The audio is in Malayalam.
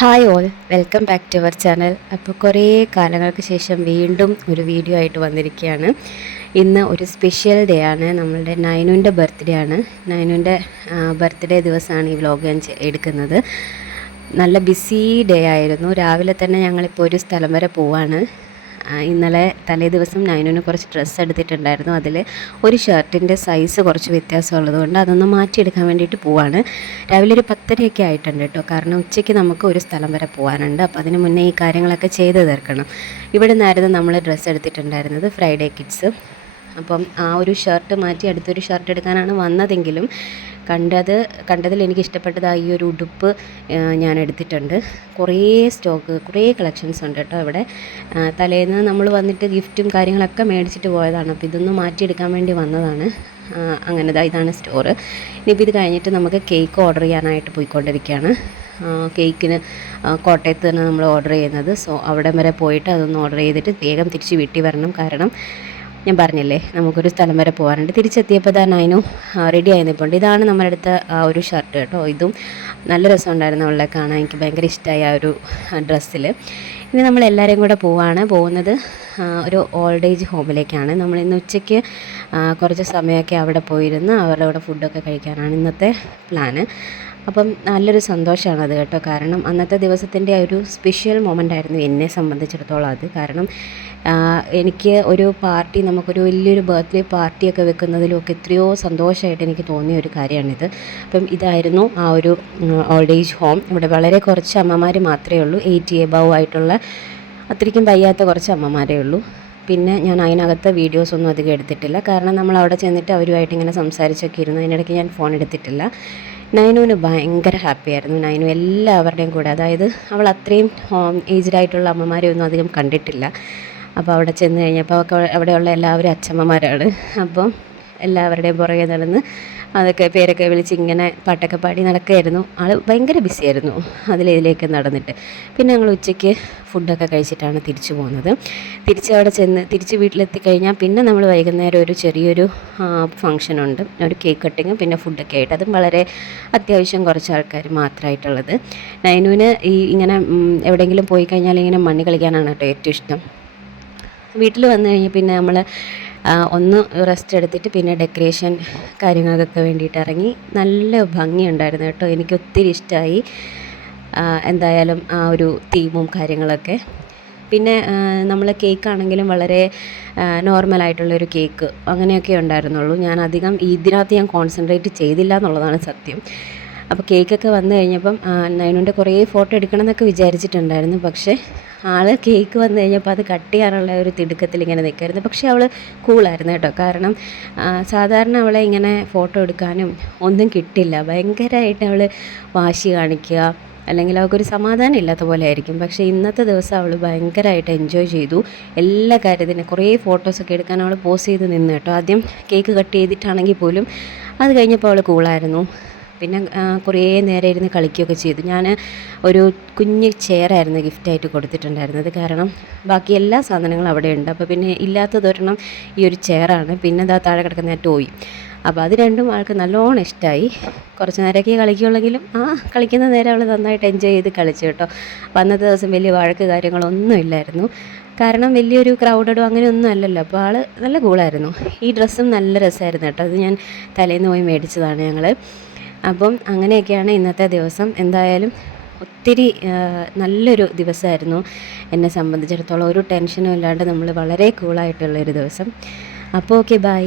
Hi all, welcome back to our channel. അപ്പോൾ കുറേ കാലങ്ങൾക്ക് ശേഷം വീണ്ടും ഒരു വീഡിയോ ആയിട്ട് വന്നിരിക്കുകയാണ്. ഇന്ന് ഒരു സ്പെഷ്യൽ ഡേ ആണ്, നമ്മളുടെ നൈനുവിൻ്റെ ബർത്ത്ഡേ ആണ്. നൈനുവിൻ്റെ ബർത്ത്ഡേ ദിവസമാണ് ഈ വ്ലോഗ് ഞാൻ എടുക്കുന്നത്. നല്ല ബിസി ഡേ ആയിരുന്നു. രാവിലെ തന്നെ ഞങ്ങളിപ്പോൾ ഒരു സ്ഥലം വരെ പോവാണ്. ഇന്നലെ തലേ ദിവസം നൈനുവിന് കുറച്ച് ഡ്രസ്സ് എടുത്തിട്ടുണ്ടായിരുന്നു. അതിൽ ഒരു ഷർട്ടിൻ്റെ സൈസ് കുറച്ച് വ്യത്യാസമുള്ളത് കൊണ്ട് അതൊന്ന് മാറ്റിയെടുക്കാൻ വേണ്ടിയിട്ട് പോവാണ്. രാവിലെ ഒരു 10:30 ആയിട്ടുണ്ട് കേട്ടോ. കാരണം ഉച്ചയ്ക്ക് നമുക്ക് ഒരു സ്ഥലം വരെ പോകാനുണ്ട്. അപ്പോൾ അതിന് മുന്നേ ഈ കാര്യങ്ങളൊക്കെ ചെയ്ത് തീർക്കണം. ഇവിടെ നിന്നായിരുന്നു നമ്മൾ ഡ്രസ്സ് എടുത്തിട്ടുണ്ടായിരുന്നത്, ഫ്രൈഡേ കിഡ്സ്. അപ്പം ആ ഒരു ഷർട്ട് മാറ്റി അടുത്തൊരു ഷർട്ട് എടുക്കാനാണ് വന്നതെങ്കിലും കണ്ടതിൽ എനിക്ക് ഇഷ്ടപ്പെട്ടത് ഈ ഒരു ഉടുപ്പ് ഞാൻ എടുത്തിട്ടുണ്ട്. കുറേ സ്റ്റോക്ക്, കുറേ കളക്ഷൻസ് ഉണ്ട് കേട്ടോ ഇവിടെ. തലേന്ന് നമ്മൾ വന്നിട്ട് ഗിഫ്റ്റും കാര്യങ്ങളൊക്കെ മേടിച്ചിട്ട് പോയതാണ്. അപ്പോൾ ഇതൊന്ന് മാറ്റിയെടുക്കാൻ വേണ്ടി വന്നതാണ്. അങ്ങനെ ഇതാണ് സ്റ്റോറ്. ഇനിയിപ്പോൾ ഇത് കഴിഞ്ഞിട്ട് നമുക്ക് കേക്ക് ഓർഡർ ചെയ്യാനായിട്ട് പോയിക്കൊണ്ടിരിക്കുകയാണ്. കേക്കിന് കോട്ടയത്ത് തന്നെ നമ്മൾ ഓർഡർ ചെയ്യുന്നത്. സോ അവിടെ വരെ പോയിട്ട് അതൊന്ന് ഓർഡർ ചെയ്തിട്ട് വേഗം തിരിച്ച് വീട്ടിൽ വരണം. കാരണം ഞാൻ പറഞ്ഞില്ലേ, നമുക്കൊരു സ്ഥലം വരെ പോകാനുണ്ട്. തിരിച്ചെത്തിയപ്പോൾ നൈനു റെഡി ആയി നിൽപ്പുണ്ട്. ഇതാണ് നമ്മുടെ അടുത്ത ആ ഒരു ഷർട്ട് കേട്ടോ. ഇതും നല്ല രസമുണ്ടായിരുന്നു അവളെ കാണാൻ. എനിക്ക് ഭയങ്കര ഇഷ്ടമായി ആ ഒരു ഡ്രസ്സിൽ. ഇനി നമ്മൾ എല്ലാവരെയും കൂടെ പോകുന്നത് ഒരു ഓൾഡ് ഏജ് ഹോമിലേക്കാണ്. നമ്മൾ ഇന്ന് ഉച്ചയ്ക്ക് കുറച്ച് സമയമൊക്കെ അവിടെ പോയിരുന്ന് അവരുടെ കൂടെ ഫുഡൊക്കെ കഴിക്കാനാണ് ഇന്നത്തെ പ്ലാന്. അപ്പം നല്ലൊരു സന്തോഷമാണ് അത് കേട്ടോ. കാരണം അന്നത്തെ ദിവസത്തിൻ്റെ ഒരു സ്പെഷ്യൽ മൊമെൻ്റ് ആയിരുന്നു എന്നെ സംബന്ധിച്ചിടത്തോളം അത്. കാരണം എനിക്ക് ഒരു പാർട്ടി, നമുക്കൊരു വലിയൊരു ബർത്ത്ഡേ പാർട്ടിയൊക്കെ വെക്കുന്നതിലൊക്കെ എത്രയോ സന്തോഷമായിട്ട് എനിക്ക് തോന്നിയ ഒരു കാര്യമാണിത്. അപ്പം ഇതായിരുന്നു ആ ഒരു ഓൾഡ് ഏജ് ഹോം. ഇവിടെ വളരെ കുറച്ച് അമ്മമാർ മാത്രമേ ഉള്ളൂ. 80 എബവ് ആയിട്ടുള്ള അത്രയ്ക്കും വയ്യാത്ത കുറച്ച് അമ്മമാരേ ഉള്ളൂ. പിന്നെ ഞാൻ അതിനകത്ത് വീഡിയോസൊന്നും അധികം എടുത്തിട്ടില്ല. കാരണം നമ്മൾ അവിടെ ചെന്നിട്ട് അവരുമായിട്ട് ഇങ്ങനെ സംസാരിച്ചൊക്കെ ഇരുന്നു. അതിനിടയ്ക്ക് ഞാൻ ഫോൺ എടുത്തിട്ടില്ല. നൈനുവിന് ഭയങ്കര ഹാപ്പിയായിരുന്നു. നൈനു എല്ലാവരുടെയും കൂടെ, അതായത് അവൾ അത്രയും ഏജ്ഡായിട്ടുള്ള അമ്മമാരെ ഒന്നും അധികം കണ്ടിട്ടില്ല. അപ്പോൾ അവിടെ ചെന്ന് കഴിഞ്ഞപ്പോൾ അവിടെയുള്ള എല്ലാവരും അച്ഛമ്മമാരാണ്. അപ്പം എല്ലാവരുടെയും പുറകെ നടന്ന് അതൊക്കെ പേരൊക്കെ വിളിച്ച് ഇങ്ങനെ പാട്ടൊക്കെ പാടി നടക്കുകയായിരുന്നു. ആൾ ഭയങ്കര ബിസിയായിരുന്നു ഇതിലേക്ക് നടന്നിട്ട്. പിന്നെ ഞങ്ങൾ ഉച്ചയ്ക്ക് ഫുഡൊക്കെ കഴിച്ചിട്ടാണ് തിരിച്ചു പോകുന്നത്. തിരിച്ച് വീട്ടിലെത്തി കഴിഞ്ഞാൽ പിന്നെ നമ്മൾ വൈകുന്നേരം ഒരു ചെറിയൊരു ഫംഗ്ഷനുണ്ട്, ഒരു കേക്ക് കട്ടിങ്, പിന്നെ ഫുഡൊക്കെ ആയിട്ട്. അതും വളരെ അത്യാവശ്യം കുറച്ച് ആൾക്കാർ മാത്രമായിട്ടുള്ളത്. നൈനുവിന് ഇങ്ങനെ എവിടെയെങ്കിലും പോയി കഴിഞ്ഞാൽ ഇങ്ങനെ മണ്ണ് കളിക്കാനാണ് കേട്ടോ ഏറ്റവും ഇഷ്ടം. വീട്ടിൽ വന്നു കഴിഞ്ഞ് പിന്നെ നമ്മൾ ഒന്ന് റെസ്റ്റ് എടുത്തിട്ട് പിന്നെ ഡെക്കറേഷൻ കാര്യങ്ങൾക്കൊക്കെ വേണ്ടിയിട്ട് ഇറങ്ങി. നല്ല ഭംഗിയുണ്ടായിരുന്നു കേട്ടോ. എനിക്ക് ഒത്തിരി ഇഷ്ടമായി എന്തായാലും ആ ഒരു തീമും കാര്യങ്ങളൊക്കെ. പിന്നെ നമ്മൾ കേക്കാണെങ്കിലും വളരെ നോർമലായിട്ടുള്ളൊരു കേക്ക് അങ്ങനെയൊക്കെ ഉണ്ടായിരുന്നുള്ളൂ. ഞാൻ അധികം ഇതിനകത്ത് ഞാൻ കോൺസെൻട്രേറ്റ് ചെയ്തില്ല എന്നുള്ളതാണ് സത്യം. അപ്പോൾ കേക്കൊക്കെ വന്നു കഴിഞ്ഞപ്പം നൈനുവിൻ്റെ കുറേ ഫോട്ടോ എടുക്കണം എന്നൊക്കെ വിചാരിച്ചിട്ടുണ്ടായിരുന്നു. പക്ഷേ ആൾ കേക്ക് വന്നു കഴിഞ്ഞപ്പോൾ അത് കട്ട് ചെയ്യാനുള്ള ഒരു തിടുക്കത്തിൽ ഇങ്ങനെ നിൽക്കായിരുന്നു. പക്ഷേ അവൾ കൂളായിരുന്നു കേട്ടോ. കാരണം സാധാരണ അവളെ ഇങ്ങനെ ഫോട്ടോ എടുക്കാനും ഒന്നും കിട്ടില്ല. ഭയങ്കരമായിട്ട് അവൾ വാശി കാണിക്കുക, അല്ലെങ്കിൽ അവൾക്കൊരു സമാധാനം ഇല്ലാത്ത പോലെ ആയിരിക്കും. പക്ഷേ ഇന്നത്തെ ദിവസം അവൾ ഭയങ്കരമായിട്ട് എൻജോയ് ചെയ്തു എല്ലാ കാര്യത്തിനും. കുറേ ഫോട്ടോസൊക്കെ എടുക്കാൻ അവൾ പോസ് ചെയ്ത് നിന്ന് കേട്ടോ. ആദ്യം കേക്ക് കട്ട് ചെയ്തിട്ടാണെങ്കിൽ പോലും അത് കഴിഞ്ഞപ്പോൾ അവൾ കൂളായിരുന്നു. പിന്നെ കുറേ നേരം ഇരുന്ന് കളിക്കുകയൊക്കെ ചെയ്തു. ഞാൻ ഒരു കുഞ്ഞ് ചെയറായിരുന്നു ഗിഫ്റ്റായിട്ട് കൊടുത്തിട്ടുണ്ടായിരുന്നത്. കാരണം ബാക്കി എല്ലാ സാധനങ്ങളും അവിടെ ഉണ്ട്. അപ്പോൾ പിന്നെ ഇല്ലാത്തതൊരെണ്ണം ഈ ഒരു ചെയറാണ്. പിന്നെ താഴെ കിടക്കുന്ന ടോയ്. അപ്പോൾ അത് രണ്ടും ആൾക്ക് നല്ലോണം ഇഷ്ടമായി. കുറച്ച് നേരമൊക്കെ കളിക്കുകയുള്ളെങ്കിലും കളിക്കുന്ന നേരം അവൾ നന്നായിട്ട് എൻജോയ് ചെയ്ത് കളിച്ചു കേട്ടോ. അപ്പോൾ അന്നത്തെ ദിവസം വലിയ വഴക്ക് കാര്യങ്ങളൊന്നും ഇല്ലായിരുന്നു. കാരണം വലിയൊരു ക്രൗഡഡോ അങ്ങനെയൊന്നും അല്ലല്ലോ. അപ്പോൾ ആൾ നല്ല കൂളായിരുന്നു. ഈ ഡ്രസ്സും നല്ല രസമായിരുന്നു കേട്ടോ. അത് ഞാൻ തലേന്ന് പോയി മേടിച്ചതാണ് ഞങ്ങൾ. അപ്പം അങ്ങനെയൊക്കെയാണ് ഇന്നത്തെ ദിവസം. എന്തായാലും ഒത്തിരി നല്ലൊരു ദിവസമായിരുന്നു എന്നെ സംബന്ധിച്ചിടത്തോളം. ഒരു ടെൻഷനും ഇല്ലാണ്ട് നമ്മൾ വളരെ കൂളായിട്ടുള്ളൊരു ദിവസം. അപ്പോൾ ഓക്കെ, ബൈ.